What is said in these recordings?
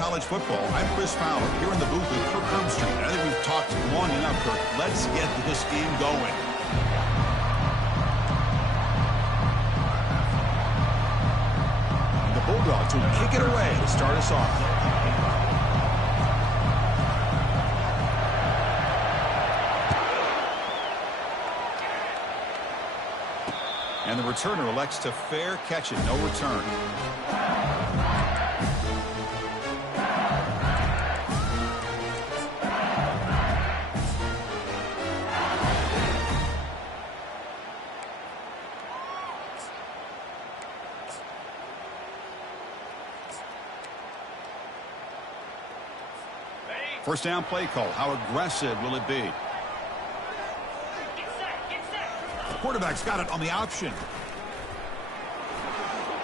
college football. I'm Chris Fowler here in the booth with Kirk Herbstreit. I think we've talked long enough, Kirk. Let's get this game going. And the Bulldogs will kick it away to start us off. And the returner elects to fair catch it. No return. First down play call. How aggressive will it be? The quarterback's got it on the option.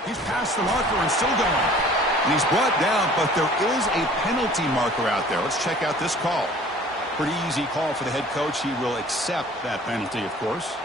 He's past the marker and still going. And he's brought down, but there is a penalty marker out there. Let's check out this call. Pretty easy call for the head coach. He will accept that penalty, of course.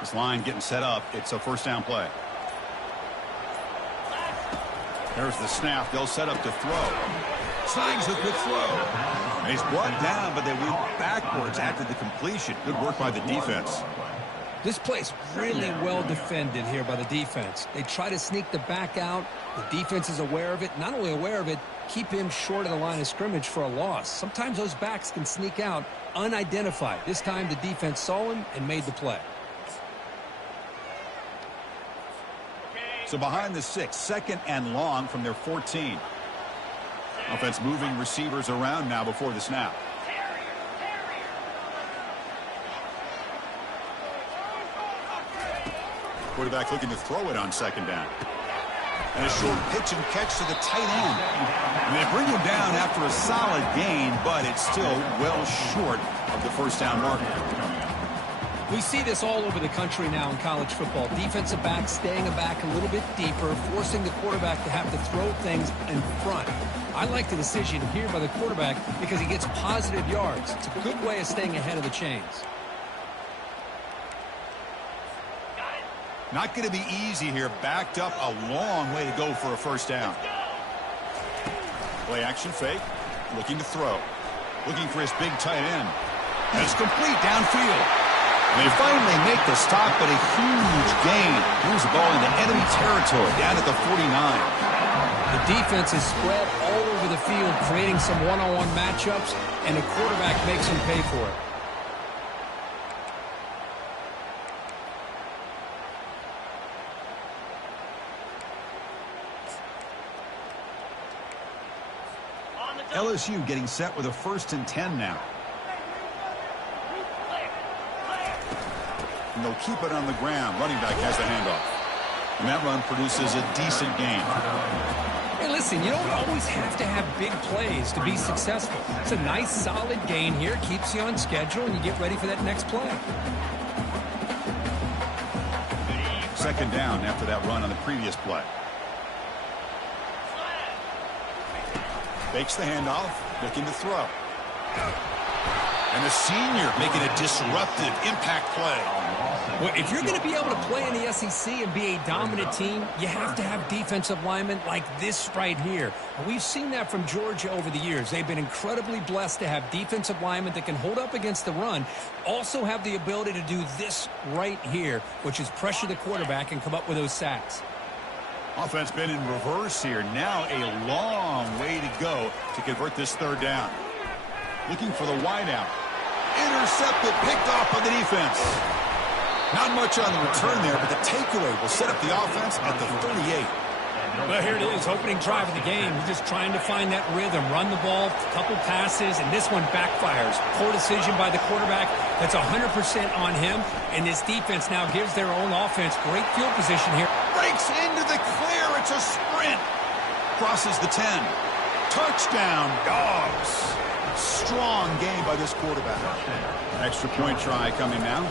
This line getting set up. It's a first down play. There's the snap. They'll set up to throw. Signs a good throw. He's brought down, but they went backwards after the completion. Good work by the defense. This play's really well defended here by the defense. They try to sneak the back out. The defense is aware of it. Not only aware of it, keep him short of the line of scrimmage for a loss. Sometimes those backs can sneak out unidentified. This time the defense saw him and made the play. So behind the 6, second and long from their 14. Offense moving receivers around now before the snap. Quarterback looking to throw it on second down. And a short pitch and catch to the tight end. And they bring him down after a solid gain, but it's still well short of the first down marker. We see this all over the country now in college football. Defensive backs staying back a little bit deeper, forcing the quarterback to have to throw things in front. I like the decision here by the quarterback because he gets positive yards. It's a good way of staying ahead of the chains. Not going to be easy here. Backed up a long way to go for a first down. Play action fake. Looking to throw. Looking for his big tight end. And it's complete downfield. And they finally make the stop, but a huge gain. Moves the ball into enemy territory down at the 49. The defense is spread all over the field, creating some one-on-one matchups, and the quarterback makes them pay for it. LSU getting set with a 1st and 10 now. And they'll keep it on the ground. Running back has the handoff. And that run produces a decent gain. Hey, listen, you don't always have to have big plays to be successful. It's a nice, solid gain here. Keeps you on schedule, and you get ready for that next play. Second down after that run on the previous play. Fakes the handoff, looking to throw. And the senior making a disruptive impact play. Well, if you're going to be able to play in the SEC and be a dominant team, you have to have defensive linemen like this right here. And we've seen that from Georgia over the years. They've been incredibly blessed to have defensive linemen that can hold up against the run, also have the ability to do this right here, which is pressure the quarterback and come up with those sacks. Offense been in reverse here. Now a long way to go to convert this third down. Looking for the wideout. Intercepted, picked off by the defense. Not much on the return there, but the takeaway will set up the offense at the 38. Well, here it is, opening drive of the game. He's just trying to find that rhythm, run the ball, a couple passes, and this one backfires. Poor decision by the quarterback. That's 100% on him, and this defense now gives their own offense great field position here. Breaks into the clear. It's a sprint. Crosses the 10. Touchdown, Dogs. Strong game by this quarterback. Extra point try coming now.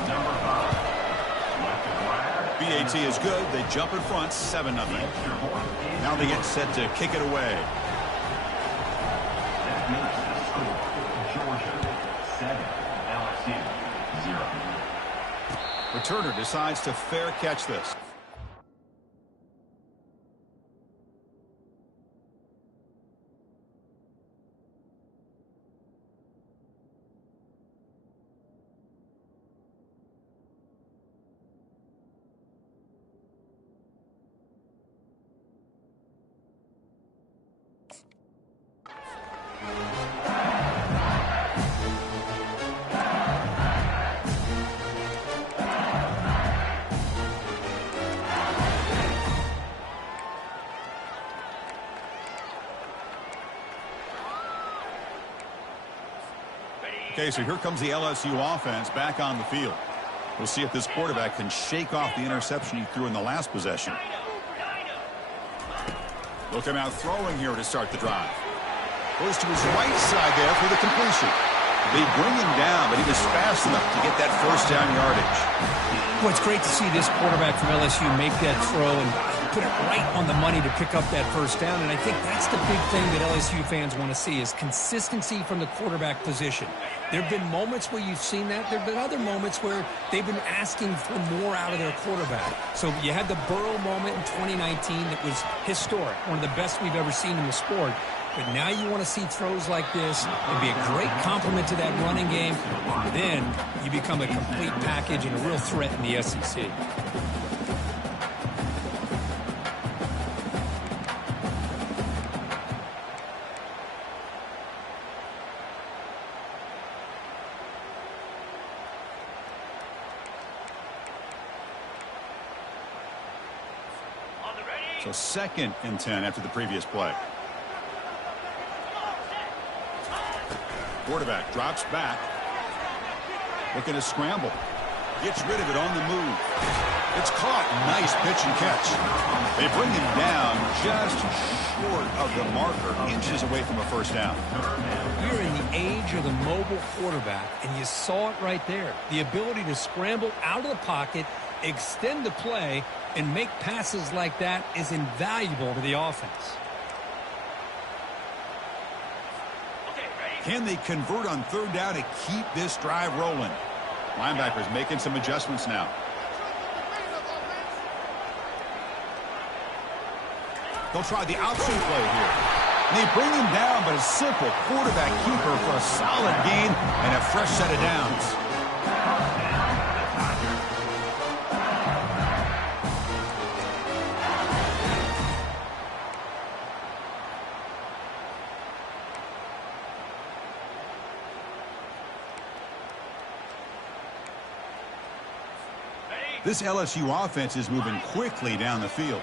BAT is good. They jump in front, 7-0. Now they get set to kick it away. Returner decides to fair catch this. Okay, so here comes the LSU offense back on the field. We'll see if this quarterback can shake off the interception he threw in the last possession. They'll come out throwing here to start the drive. Goes to his right side there for the completion. They bring him down, but he was fast enough to get that first down yardage. Well, it's great to see this quarterback from LSU make that throw and put it right on the money to pick up that first down. And I think that's the big thing that LSU fans want to see is consistency from the quarterback position. There have been moments where you've seen that. There have been other moments where they've been asking for more out of their quarterback. So you had the Burrow moment in 2019 that was historic, one of the best we've ever seen in the sport. But now you want to see throws like this. It'd be a great complement to that running game. And then you become a complete package and a real threat in the SEC. So 2nd and 10 after the previous play. Quarterback drops back. Looking to scramble. Gets rid of it on the move. It's caught. Nice pitch and catch. They bring him down just short of the marker. Inches away from a first down. We're in the age of the mobile quarterback, and you saw it right there. The ability to scramble out of the pocket, extend the play, and make passes like that is invaluable to the offense. Can they convert on 3rd down to keep this drive rolling? Linebackers making some adjustments now. They'll try the option play here. And they bring him down, but a simple quarterback keeper for a solid gain and a fresh set of downs. This LSU offense is moving quickly down the field.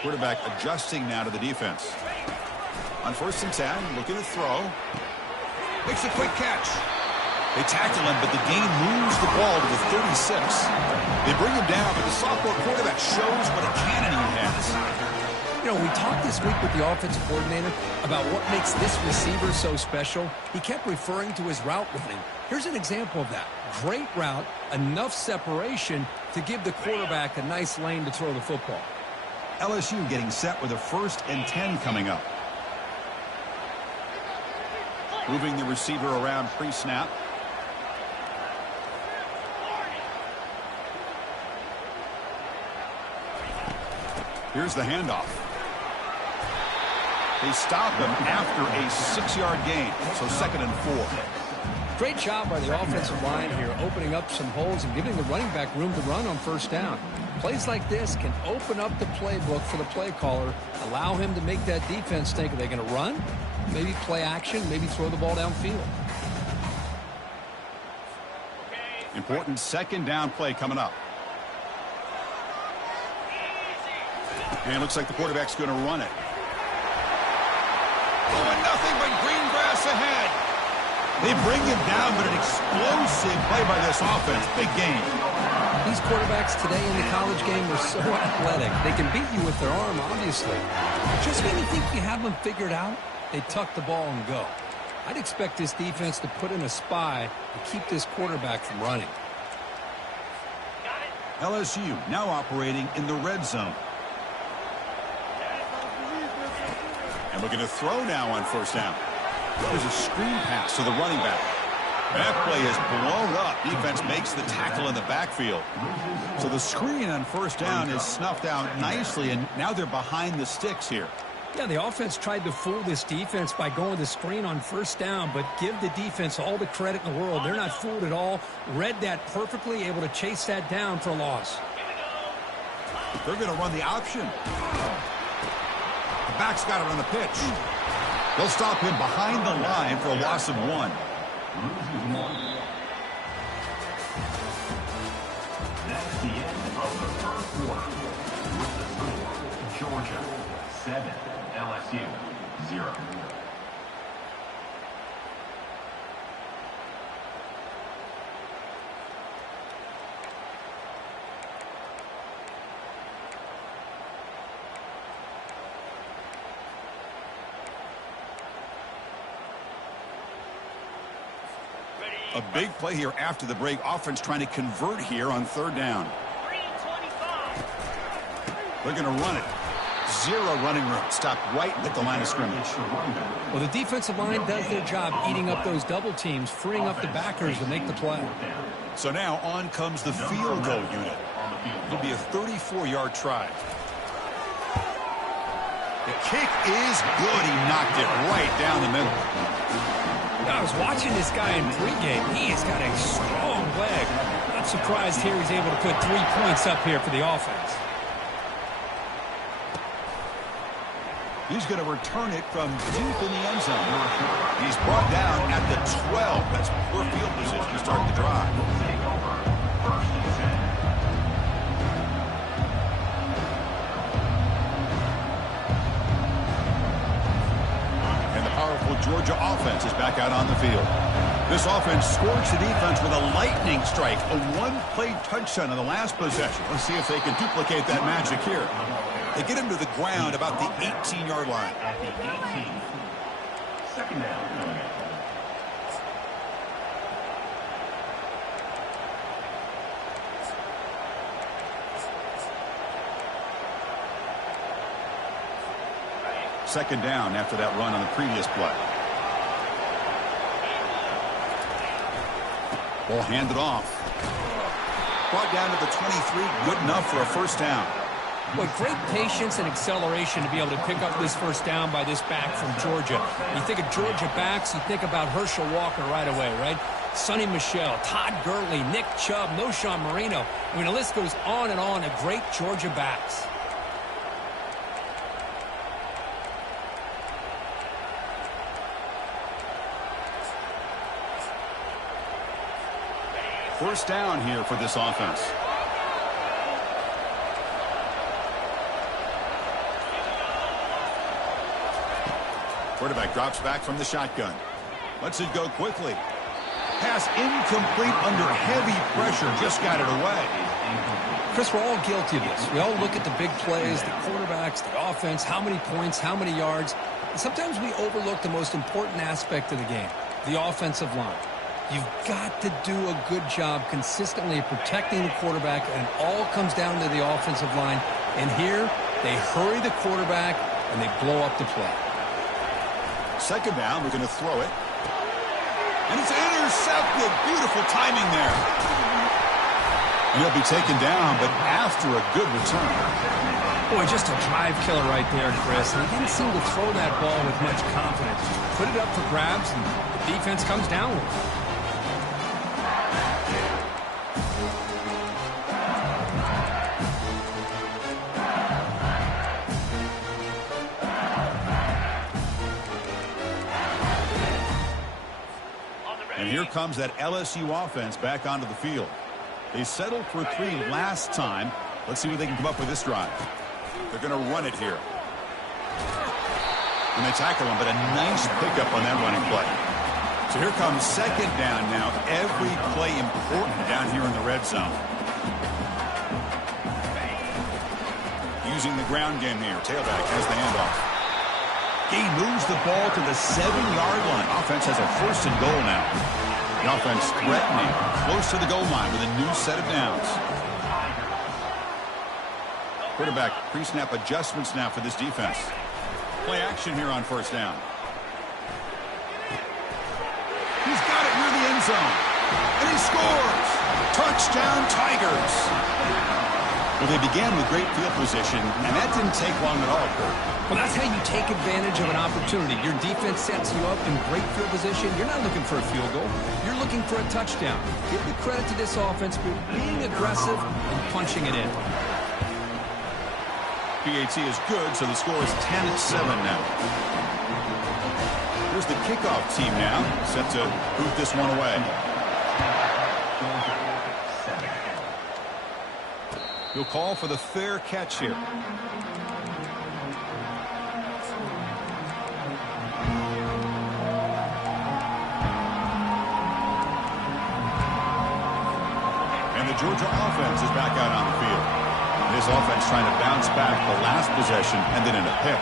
Quarterback adjusting now to the defense. On 1st and 10, looking to throw. Makes a quick catch. They tackle him, but the gain moves the ball to the 36. They bring him down, but the sophomore quarterback shows what a cannon he has. You know, we talked this week with the offensive coordinator about what makes this receiver so special. He kept referring to his route running. Here's an example of that. Great route, enough separation to give the quarterback a nice lane to throw the football. LSU getting set with a 1st and 10 coming up. Moving the receiver around pre-snap. Here's the handoff. They stop him after a 6-yard gain, so 2nd and 4. Great job by the offensive line here, opening up some holes and giving the running back room to run on 1st down. Plays like this can open up the playbook for the play caller, allow him to make that defense think, are they going to run? Maybe play action, maybe throw the ball downfield. Important 2nd down play coming up. And it looks like the quarterback's going to run it. Oh, and nothing but green grass ahead. They bring him down, but an explosive play by this offense. Big game. These quarterbacks today in the college game are so athletic. They can beat you with their arm, obviously. Just when you think you have them figured out, they tuck the ball and go. I'd expect this defense to put in a spy to keep this quarterback from running. LSU now operating in the red zone. And looking to throw now on first down. There's a screen pass to the running back. That play is blown up. Defense makes the tackle in the backfield. So the screen on first down is snuffed out nicely, and now they're behind the sticks here. Yeah, the offense tried to fool this defense by going the screen on first down, but give the defense all the credit in the world. They're not fooled at all. Read that perfectly, able to chase that down for a loss. They're going to run the option. The back's got to run the pitch. They'll stop him behind the line for a loss of 1. That's the end of the first quarter. With the score, Georgia 7, LSU 0. A big play here after the break. Offense trying to convert here on third down. They're going to run it. 0 running room. Stop right at the line of scrimmage. Well, the defensive line does their job eating up those double teams, freeing up the backers to make the play. So now on comes the field goal unit. It'll be a 34-yard try. The kick is good. He knocked it right down the middle. I was watching this guy in pregame. He has got a strong leg. Not surprised here he's able to put 3 points up here for the offense. He's going to return it from deep in the end zone. He's brought down at the 12. That's poor field position to start the drive. Georgia offense is back out on the field. This offense scorched the defense with a lightning strike, a one-play touchdown on the last possession. Let's see if they can duplicate that magic here. They get him to the ground about the 18-yard line. At the 18. Second down. Second down after that run on the previous play. Ball handed off. Brought down to the 23. Good enough for a first down. Boy, great patience and acceleration to be able to pick up this first down by this back from Georgia. You think of Georgia backs, you think about Herschel Walker right away, right? Sonny Michel, Todd Gurley, Nick Chubb, Noshawn Marino. I mean, the list goes on and on of great Georgia backs. First down here for this offense. Quarterback drops back from the shotgun. Lets it go quickly. Pass incomplete under heavy pressure. Just got it away. Chris, we're all guilty of this. We all look at the big plays, the quarterbacks, the offense, how many points, how many yards. And sometimes we overlook the most important aspect of the game, the offensive line. You've got to do a good job consistently protecting the quarterback, and it all comes down to the offensive line. And here, they hurry the quarterback, and they blow up the play. Second down, we're going to throw it. And it's intercepted. Beautiful timing there. And he'll be taken down, but after a good return. Boy, just a drive killer right there, Chris. And he didn't seem to throw that ball with much confidence. Just put it up for grabs, and the defense comes down with it. And here comes that LSU offense back onto the field. They settled for 3 last time. Let's see what they can come up with this drive. They're going to run it here. And they tackle him, but a nice pickup on that running play. So here comes second down now. Every play important down here in the red zone. using the ground game here. Tailback has the handoff. He moves the ball to the 7-yard line. Offense has a 1st and goal now. The offense threatening, close to the goal line with a new set of downs. Quarterback pre-snap adjustments now for this defense. Play action here on 1st down. He's got it near the end zone. And he scores! Touchdown, Tigers! Well, they began with great field position, and that didn't take long at all, Kurt. Well, that's how you take advantage of an opportunity. Your defense sets you up in great field position. You're not looking for a field goal. You're looking for a touchdown. Give the credit to this offense for being aggressive and punching it in. PAT is good, so the score is 10-7 now. Here's the kickoff team now, set to boot this one away. He'll call for the fair catch here. And the Georgia offense is back out on the field. This offense trying to bounce back the last possession and then in a pick.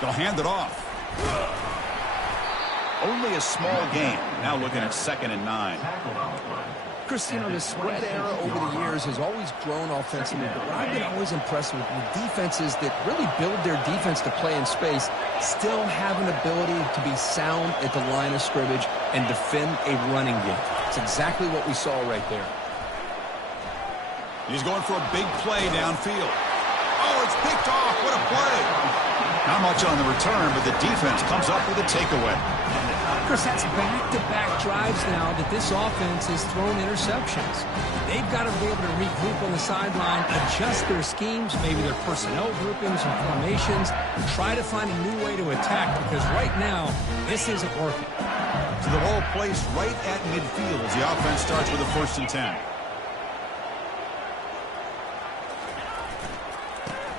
They'll hand it off. Only a small gain. Now looking at 2nd and 9. Chris, you know, the spread era over the years has always grown offensively, but what I've been always impressed with defenses that really build their defense to play in space still have an ability to be sound at the line of scrimmage and defend a running game. It's exactly what we saw right there. He's going for a big play downfield. Oh, it's picked off. What a play. Not much on the return, but the defense comes up with a takeaway. Chris, that's back-to-back drives now that this offense has thrown interceptions. They've got to be able to regroup on the sideline, adjust their schemes, maybe their personnel groupings and formations, and try to find a new way to attack because right now, this isn't working. So the ball placed right at midfield as the offense starts with a 1st and 10.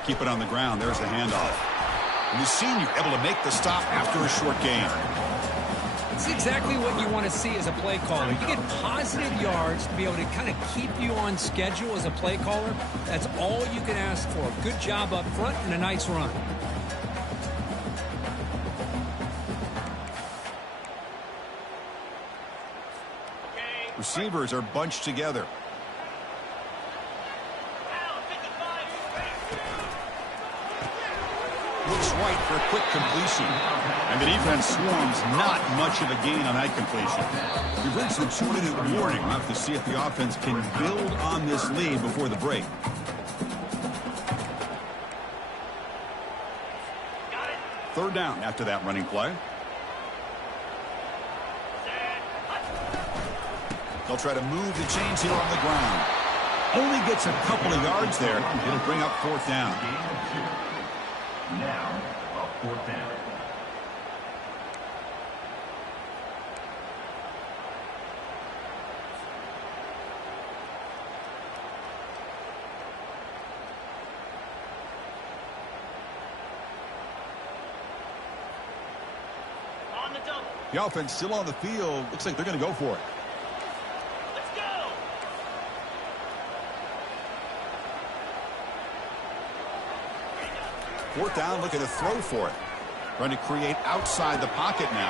Keep it on the ground. There's the handoff. And the senior able to make the stop after a short gain. It's exactly what you want to see as a play caller. You get positive yards to be able to kind of keep you on schedule as a play caller. That's all you can ask for. Good job up front and a nice run. Receivers are bunched together. Looks right for a quick completion. And the defense swarms not much of a gain on that completion. We've reached the 2-minute warning. We'll have to see if the offense can build on this lead before the break. Third down after that running play. They'll try to move the chains here on the ground. Only gets a couple of yards there. It'll bring up 4th down. Now, a 4th down. On the double. The offense still on the field. Looks like they're going to go for it. Let's go. 4th down, looking to throw for it. Trying to create outside the pocket now.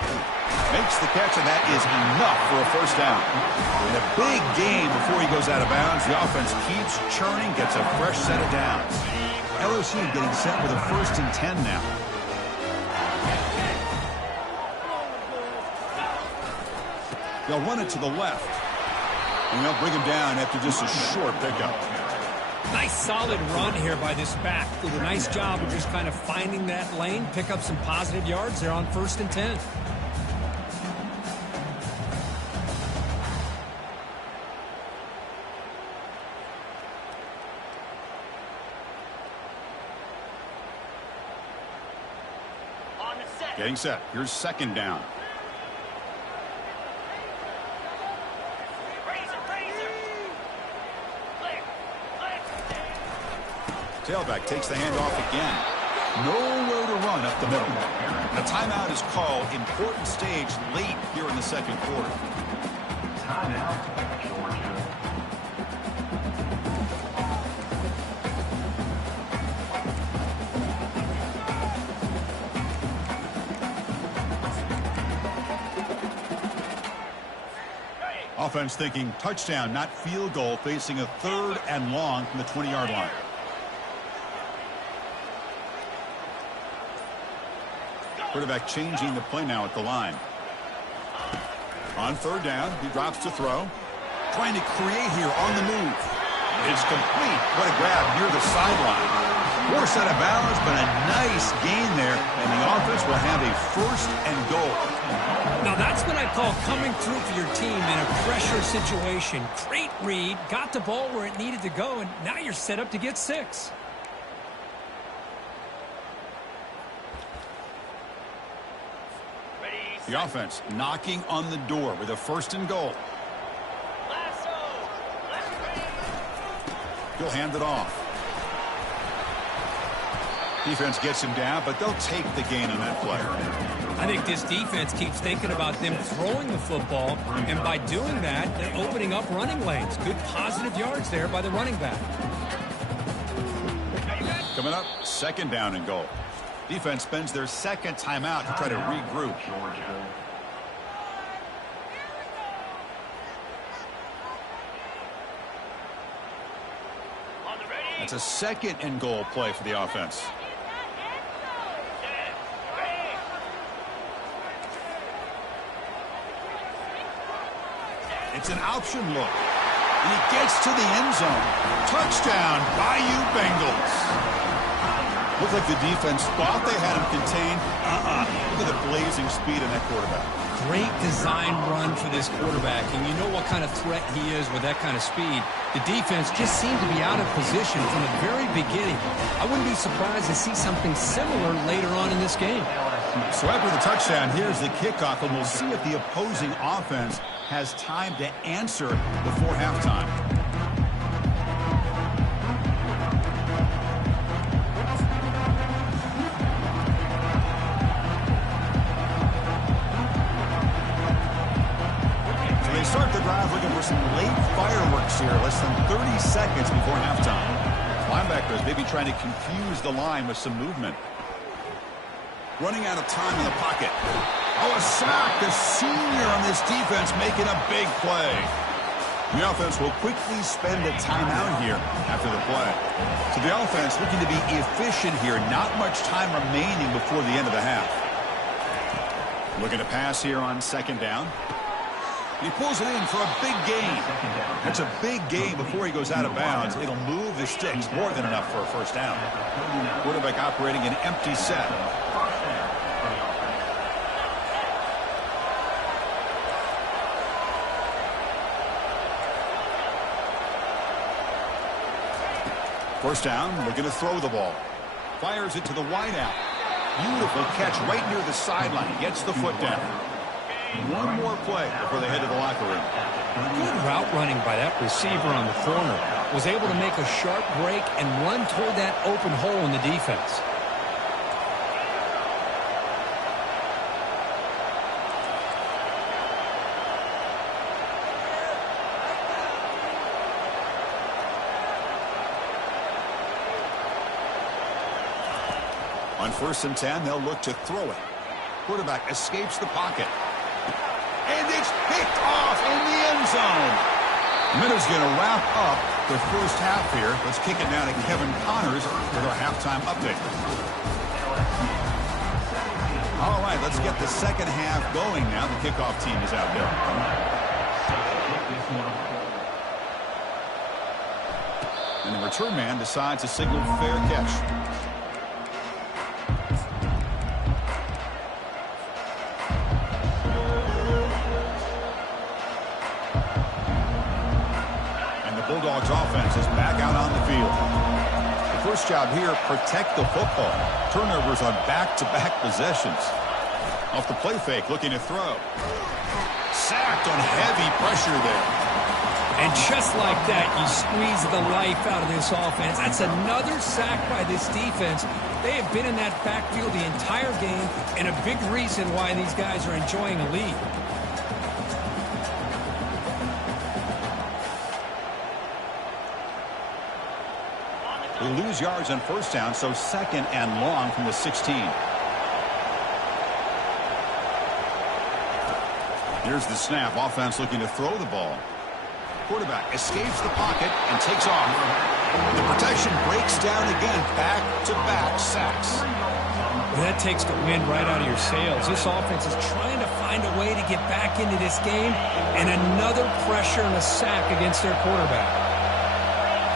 Makes the catch, and that is enough for a 1st down. And a big gain before he goes out of bounds. The offense keeps churning, gets a fresh set of downs. LSU getting set with a 1st and 10 now. They'll run it to the left. And they'll bring him down after just a short pickup. Nice solid run here by this back. Did a nice job of just kind of finding that lane, pick up some positive yards there on 1st and 10. On the set. Getting set. Here's 2nd down. Tailback takes the handoff again. Nowhere to run up the middle. And a timeout is called. Important stage late here in the 2nd quarter. Timeout, Georgia. Offense thinking touchdown, not field goal, facing a 3rd and long from the 20-yard line. Quarterback changing the play now at the line. On 3rd down, he drops to throw. Trying to create here on the move. It's complete. What a grab near the sideline. Forced out of bounds, but a nice gain there, and the offense will have a 1st and goal. Now that's what I call coming through for your team in a pressure situation. Great read, got the ball where it needed to go, and now you're set up to get 6. The offense knocking on the door with a 1st and goal. He'll hand it off. Defense gets him down, but they'll take the gain on that play. I think this defense keeps thinking about them throwing the football, and by doing that, they're opening up running lanes. Good positive yards there by the running back. Coming up, 2nd down and goal. Defense spends their 2nd timeout to try to regroup. That's a 2nd and goal play for the offense. It's an option look. And he gets to the end zone. Touchdown, Bayou Bengals. Looked like the defense thought they had him contained. Look at the blazing speed in that quarterback. Great design run for this quarterback, and you know what kind of threat he is with that kind of speed. The defense just seemed to be out of position from the very beginning. I wouldn't be surprised to see something similar later on in this game. So after the touchdown, here's the kickoff, and we'll see if the opposing offense has time to answer before halftime. Start the drive looking for some late fireworks here, less than 30 seconds before halftime. Linebackers maybe trying to confuse the line with some movement. Running out of time in the pocket. Oh, a sack. The senior on this defense making a big play. The offense will quickly spend a timeout here after the play. So the offense looking to be efficient here. Not much time remaining before the end of the half. Looking to pass here on 2nd down. He pulls it in for a big gain. That's a big gain before he goes out of bounds. It'll move the sticks, more than enough for a 1st down. Quarterback operating an empty set. First down, looking to throw the ball. Fires it to the wideout. Beautiful catch right near the sideline. Gets the foot down. One more play before they head to the locker room. Good route running by that receiver on the corner. Was able to make a sharp break and run toward that open hole in the defense. On 1st and 10, they'll look to throw it. Quarterback escapes the pocket. And it's picked off in the end zone. Minnows going to wrap up the 1st half here. Let's kick it now to Kevin Connors with our halftime update. All right, let's get the 2nd half going now. The kickoff team is out there. And the return man decides to signal fair catch. Bulldogs offense is back out on the field. The first job here, protect the football. Turnovers on back-to-back possessions. Off the play fake, looking to throw. Sacked on heavy pressure there. And just like that, you squeeze the life out of this offense. That's another sack by this defense. They have been in that backfield the entire game, and a big reason why these guys are enjoying a lead. They lose yards on 1st down, so 2nd and long from the 16. Here's the snap. Offense looking to throw the ball. Quarterback escapes the pocket and takes off. The protection breaks down again. Back-to-back sacks. Well, that takes the wind right out of your sails. This offense is trying to find a way to get back into this game, and another pressure and a sack against their quarterback.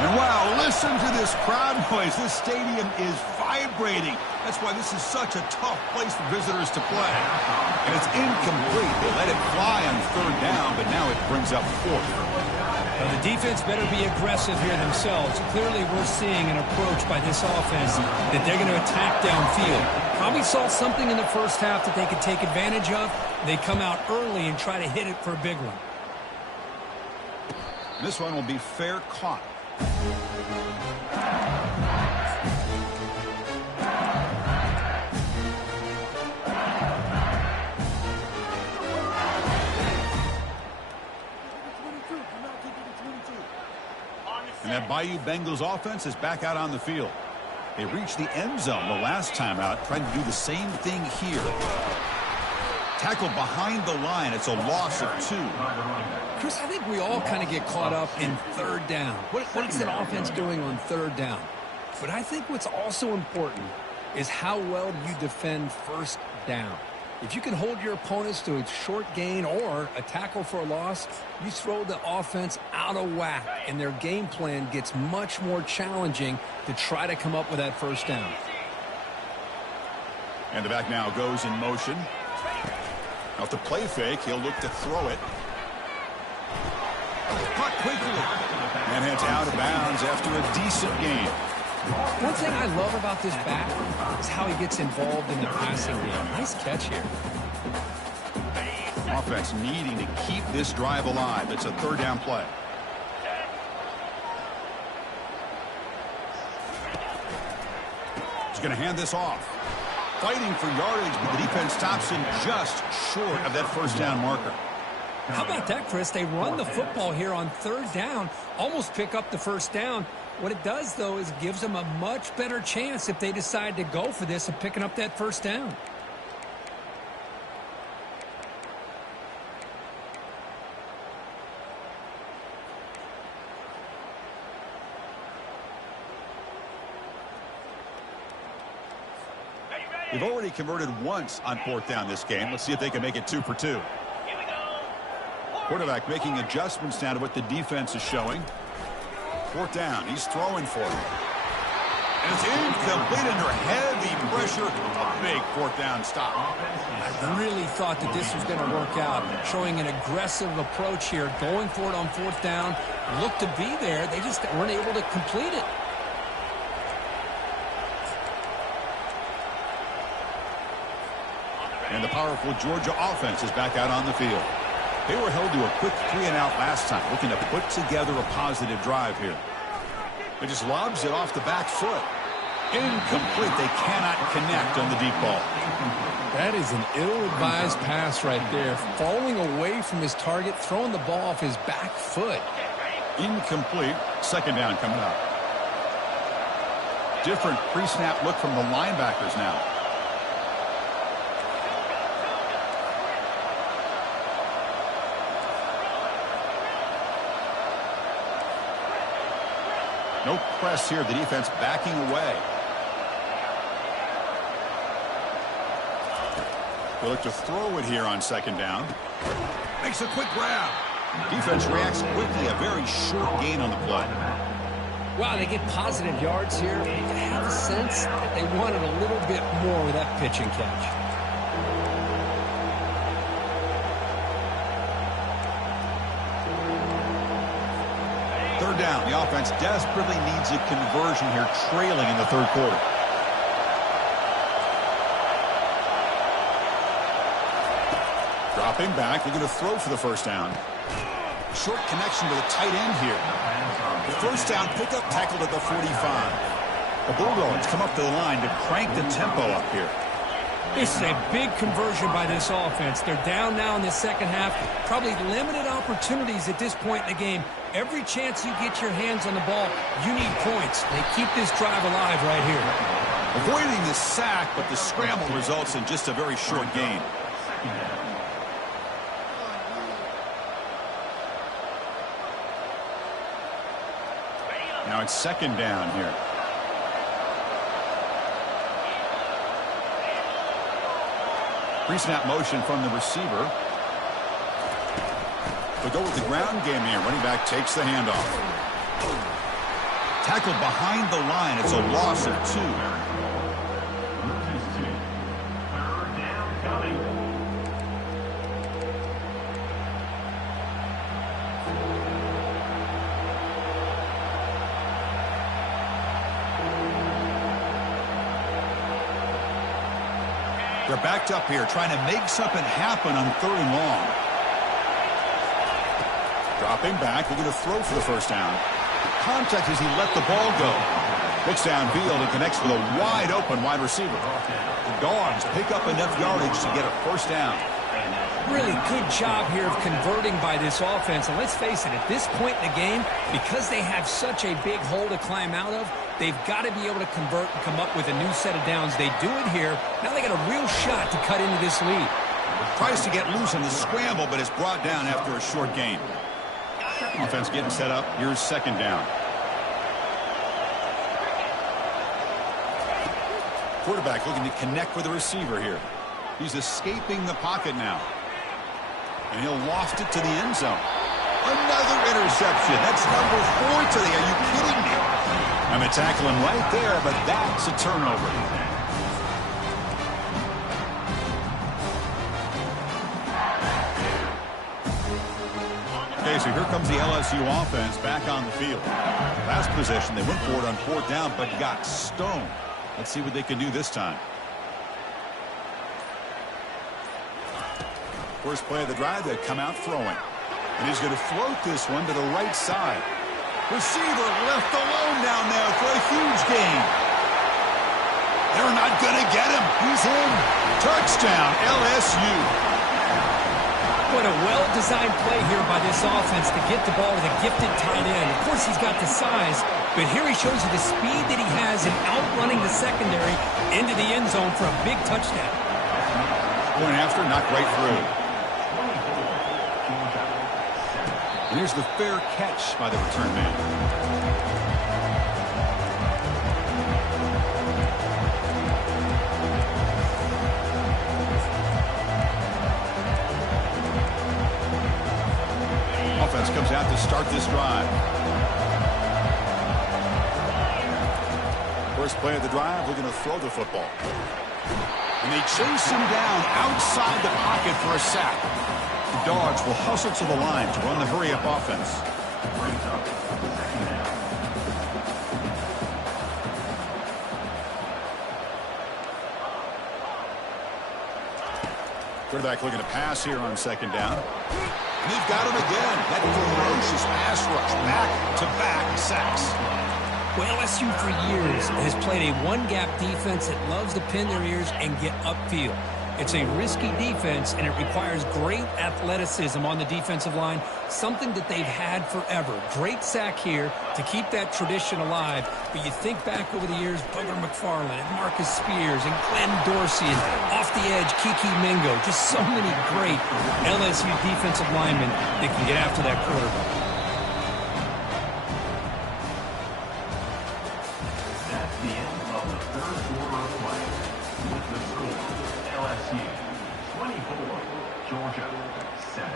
And wow, listen to this crowd noise. This stadium is vibrating. That's why this is such a tough place for visitors to play. And it's incomplete. They let it fly on third down, but now it brings up fourth. Now, the defense better be aggressive here themselves. Clearly, we're seeing an approach by this offense that they're going to attack downfield. Probably saw something in the first half that they could take advantage of. They come out early and try to hit it for a big one. This one will be fair caught. And that Bayou Bengals offense is back out on the field. They reached the end zone the last time out, trying to do the same thing here. Tackled behind the line. It's a loss of 2. Chris, I think we all kind of get caught up in third down. What is that offense doing on third down? But I think what's also important is how well you defend first down. If you can hold your opponents to a short gain or a tackle for a loss, you throw the offense out of whack, and their game plan gets much more challenging to try to come up with that first down. And the back now goes in motion. Off the play fake, he'll look to throw it. Caught quickly. And heads out of bounds after a decent gain. One thing I love about this back is how he gets involved in the passing game. Nice catch here. Offense needing to keep this drive alive. It's a third down play. He's going to hand this off. Fighting for yardage, but the defense stops him just short of that first down marker. How about that, Chris? They run the football here on third down, almost pick up the first down. What it does, though, is it gives them a much better chance if they decide to go for this and picking up that first down. They've already converted once on fourth down this game. Let's see if they can make it 2 for 2. Quarterback making adjustments now to what the defense is showing. Fourth down. He's throwing for it. And it's incomplete under heavy pressure. A big fourth down stop. I really thought that this was going to work out, showing an aggressive approach here, going for it on fourth down. Looked to be there. They just weren't able to complete it. And the powerful Georgia offense is back out on the field. They were held to a quick 3-and-out last time, looking to put together a positive drive here. It just lobs it off the back foot. Incomplete. They cannot connect on the deep ball. That is an ill-advised pass right there. Falling away from his target, throwing the ball off his back foot. Incomplete. Second down coming up. Different pre-snap look from the linebackers now. No press here. The defense backing away. They look to throw it here on second down. Makes a quick grab. Defense reacts quickly. A very short gain on the play. Wow, they get positive yards here. I have the sense that they wanted a little bit more with that pitch and catch. Third down. The offense desperately needs a conversion here, trailing in the third quarter. Dropping back. They're going to throw for the first down. Short connection to the tight end here. The first down pickup tackled at the 45. The Bulldogs come up to the line to crank the tempo up here. This is a big conversion by this offense. They're down now in the second half. Probably limited opportunities at this point in the game. Every chance you get your hands on the ball, you need points. They keep this drive alive right here. Avoiding the sack, but the scramble results in just a very short gain. Now it's second down here. Pre-snap motion from the receiver. They'll go with the ground game here. Running back takes the handoff. Tackled behind the line. It's a loss of 2. Third down coming. They're backed up here, trying to make something happen on 3rd and long. Dropping back, looking to throw for the first down. Contact as he let the ball go. Looks downfield and connects with a wide open wide receiver. The Dogs pick up enough yardage to get a first down. Really good job here of converting by this offense. And let's face it, at this point in the game, because they have such a big hole to climb out of, they've got to be able to convert and come up with a new set of downs. They do it here. Now they got a real shot to cut into this lead. Tries to get loose in the scramble, but it's brought down after a short gain. Offense getting set up. Here's second down. Quarterback looking to connect with the receiver here. He's escaping the pocket now. And he'll loft it to the end zone. Another interception. That's number 4 today. Are you kidding me? I'm tackling right there, but that's a turnover. Okay, so here comes the LSU offense back on the field. Last possession, they went for it on 4th down, but got stoned. Let's see what they can do this time. First play of the drive, they come out throwing. And he's going to float this one to the right side. Receiver left alone down there for a huge gain. They're not going to get him. He's in. Touchdown, LSU. What a well-designed play here by this offense to get the ball to the gifted tight end. Of course, he's got the size, but here he shows you the speed that he has in outrunning the secondary into the end zone for a big touchdown. Going after, knocked right through. And here's the fair catch by the return man. Offense comes out to start this drive. First play of the drive, we're going to throw the football. And they chase him down outside the pocket for a sack. The Dogs will hustle to the line to run the hurry-up offense. Quarterback looking to pass here on second down. And they've got him again. That ferocious pass rush. Back-to-back sacks. Well, LSU for years has played a one-gap defense that loves to pin their ears and get upfield. It's a risky defense, and it requires great athleticism on the defensive line, something that they've had forever. Great sack here to keep that tradition alive. But you think back over the years, Booger McFarland and Marcus Spears and Glenn Dorsey and off the edge, Kiki Mingo. Just so many great LSU defensive linemen that can get after that quarterback. That's the end of the third quarter of play. With the score, LSU 24, Georgia 7.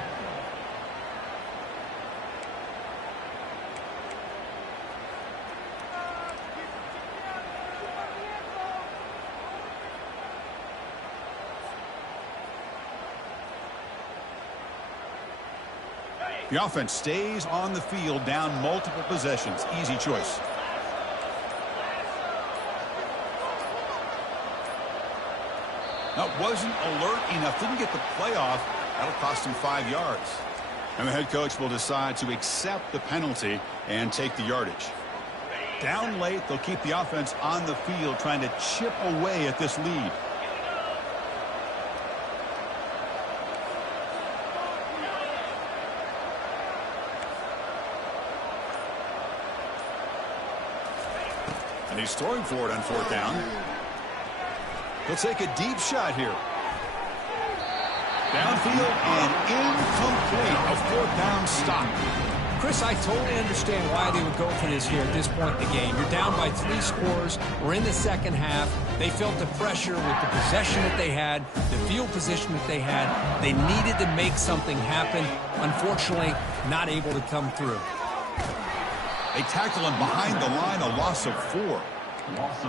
The offense stays on the field, down multiple possessions. Easy choice. Now, wasn't alert enough. Didn't get the playoff. That'll cost him 5 yards. And the head coach will decide to accept the penalty and take the yardage. Down late, they'll keep the offense on the field, trying to chip away at this lead. And he's throwing for it on 4th down. He'll take a deep shot here. Downfield and incomplete. A 4th down stop. Chris, I totally understand why they would go for this here at this point in the game. You're down by 3 scores. We're in the second half. They felt the pressure with the possession that they had, the field position that they had. They needed to make something happen. Unfortunately, not able to come through. They tackle him behind the line, a loss of 4.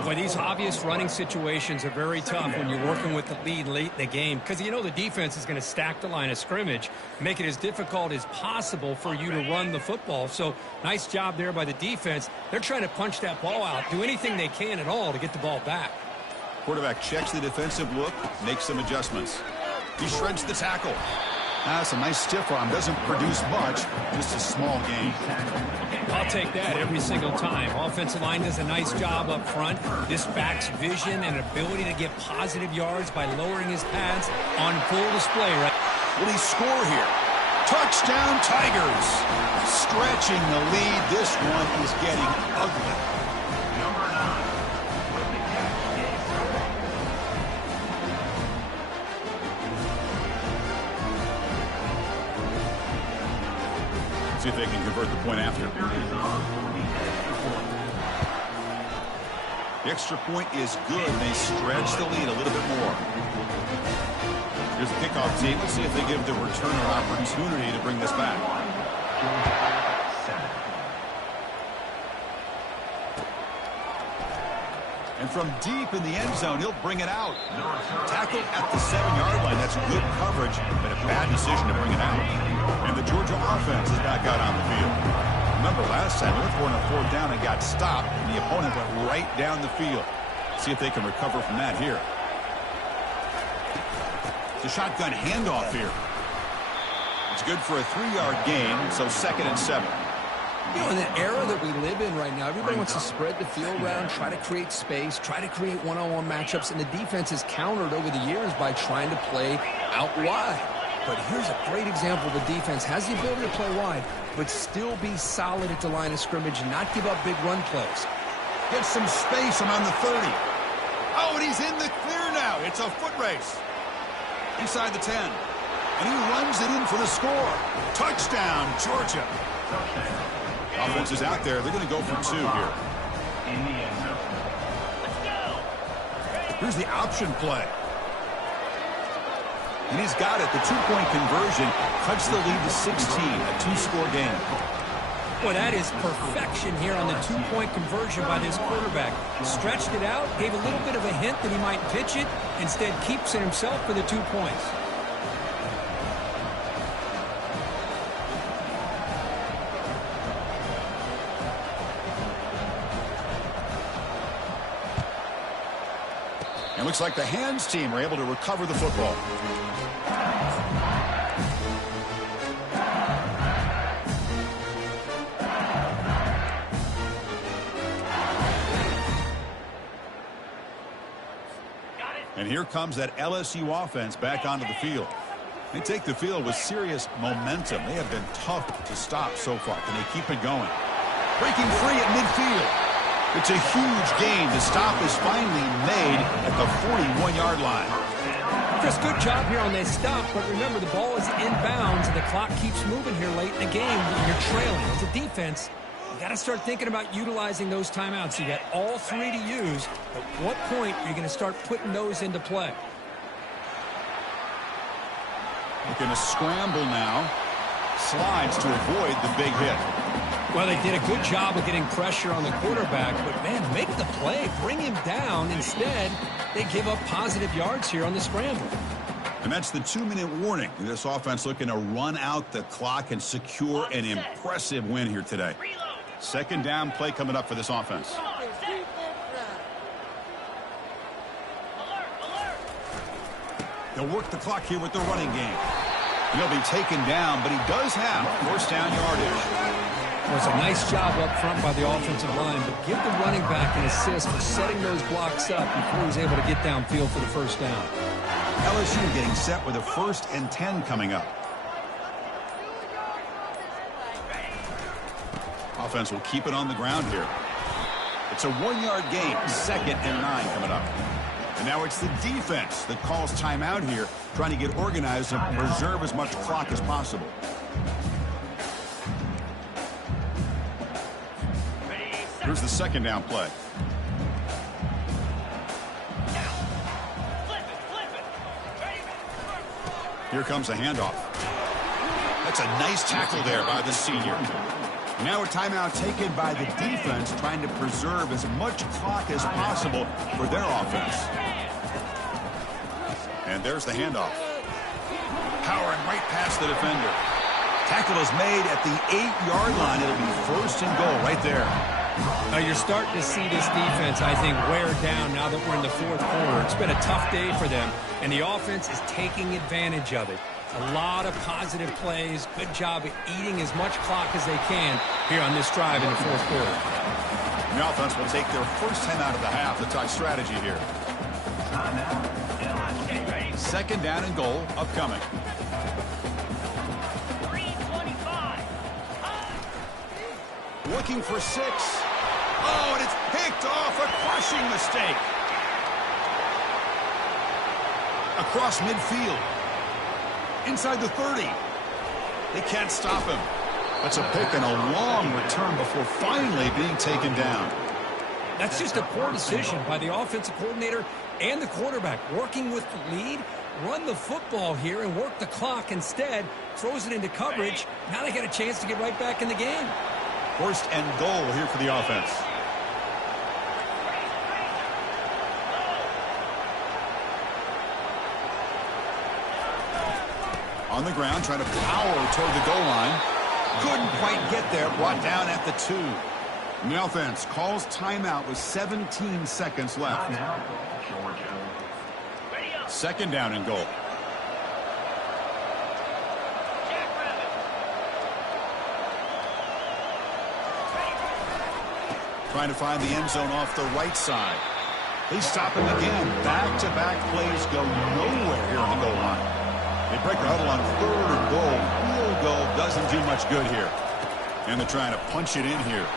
Boy, these obvious running situations are very tough when you're working with the lead late in the game because you know the defense is going to stack the line of scrimmage, make it as difficult as possible for you to run the football. So nice job there by the defense. They're trying to punch that ball out, do anything they can at all to get the ball back. Quarterback checks the defensive look, makes some adjustments. He shreds the tackle. That's a nice stiff arm. Doesn't produce much, just a small gain. I'll take that every single time. Offensive line does a nice job up front. This back's vision and ability to get positive yards by lowering his pads on full display. Right? Will he score here? Touchdown, Tigers! Stretching the lead. This one is getting ugly. Number 9 with the catch. See if they can convert the point after. The extra point is good. They stretch the lead a little bit more. Here's the kickoff team. Let's see if they give the returner opportunity to bring this back. And from deep in the end zone, he'll bring it out. Tackle at the 7-yard line. That's good coverage, but a bad decision to bring it out. And the Georgia offense is back out on the field. Remember last time, they were on a 4th down and got stopped, and the opponent went right down the field. See if they can recover from that here. It's a shotgun handoff here. It's good for a 3-yard gain, so 2nd and 7. You know, in the era that we live in right now, everybody wants to spread the field around, try to create space, try to create one-on-one matchups, and the defense has countered over the years by trying to play out wide. But here's a great example. The defense has the ability to play wide, but still be solid at the line of scrimmage and not give up big run plays. Gets some space around the 30. Oh, and he's in the clear now. It's a foot race. Inside the 10. And he runs it in for the score. Touchdown, Georgia. Offense is out there. They're going to go for 2 here. In the end zone. Let's go. Here's the option play. And he's got it. The 2-point conversion cuts the lead to 16, a 2-score game. Boy, that is perfection here on the 2-point conversion by this quarterback. Stretched it out, gave a little bit of a hint that he might pitch it, instead keeps it himself for the 2 points. And looks like the hands team are able to recover the football. And here comes that LSU offense back onto the field. They take the field with serious momentum. They have been tough to stop so far. Can they keep it going? Breaking free at midfield. It's a huge gain. The stop is finally made at the 41-yard line. Chris, good job here on this stop, but remember the ball is inbounds and the clock keeps moving here late in the game. You're trailing. As a defense, you got to start thinking about utilizing those timeouts. You got all 3 to use. At what point are you going to start putting those into play? Looking to scramble now. Slides to avoid the big hit. Well, they did a good job of getting pressure on the quarterback, but, man, make the play, bring him down. Instead, they give up positive yards here on the scramble. And that's the 2-minute warning. This offense looking to run out the clock and secure an impressive win here today. 2nd down play coming up for this offense. They'll work the clock here with the running game. And he'll be taken down, but he does have 1st down yardage. Well, it's a nice job up front by the offensive line, but give the running back an assist for setting those blocks up before he was able to get downfield for the 1st down. LSU getting set with a 1st and 10 coming up. Offense will keep it on the ground here. It's a 1-yard gain, 2nd and 9 coming up. And now it's the defense that calls timeout here, trying to get organized and preserve as much clock as possible. Here's the second down play. Here comes a handoff. That's a nice tackle there by the senior. Now a timeout taken by the defense, trying to preserve as much clock as possible for their offense. And there's the handoff. Powering right past the defender. Tackle is made at the 8-yard line. It'll be first and goal right there. Now you're starting to see this defense, I think, wear down now that we're in the fourth quarter. It's been a tough day for them, and the offense is taking advantage of it. A lot of positive plays. Good job at eating as much clock as they can here on this drive in the fourth quarter. The offense will take their first 10 out of the half to talk strategy here. Second down and goal upcoming. 3:25. Looking for 6. Oh, and it's picked off. A crushing mistake. Across midfield. Inside the 30. They can't stop him. That's a pick and a long return before finally being taken down. That's just a poor decision by the offensive coordinator and the quarterback. Working with the lead, run the football here and work the clock instead. Throws it into coverage. Now they get a chance to get right back in the game. First and goal here for the offense. On the ground, trying to power toward the goal line. Couldn't quite get there. Brought down at the 2. And the offense calls timeout with 17 seconds left. Second down and goal. Trying to find the end zone off the right side. They stop him again. Back-to-back plays go nowhere here on the goal line. They break the huddle on third and goal. Field goal doesn't do much good here. And they're trying to punch it in here.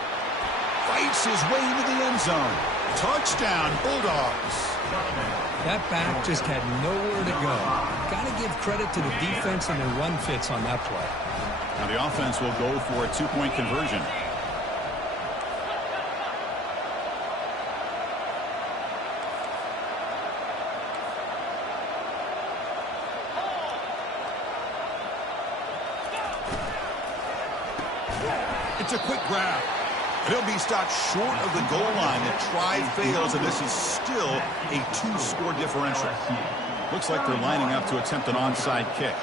Fights his way into the end zone. Touchdown, Bulldogs. That back just had nowhere to go. Got to give credit to the defense and their run fits on that play. Now the offense will go for a 2-point conversion. It's a quick grab. He'll be stopped short of the goal line. The try fails, and this is still a 2-score differential. Looks like they're lining up to attempt an onside kick.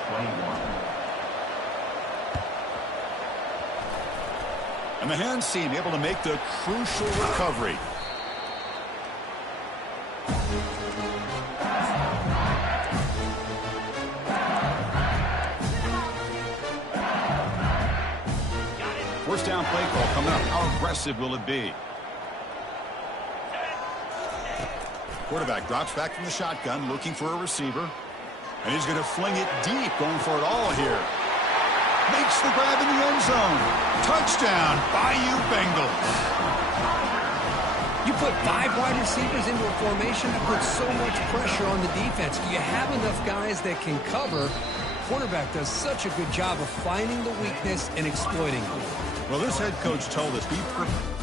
And the hands seem able to make the crucial recovery. First down play call coming up. How aggressive will it be? Quarterback drops back from the shotgun, looking for a receiver. And he's going to fling it deep, going for it all here. Makes the grab in the end zone. Touchdown, Bayou Bengals. You put 5 wide receivers into a formation that puts so much pressure on the defense. Do you have enough guys that can cover? Quarterback does such a good job of finding the weakness and exploiting it. Well, this head coach told us, be prepared.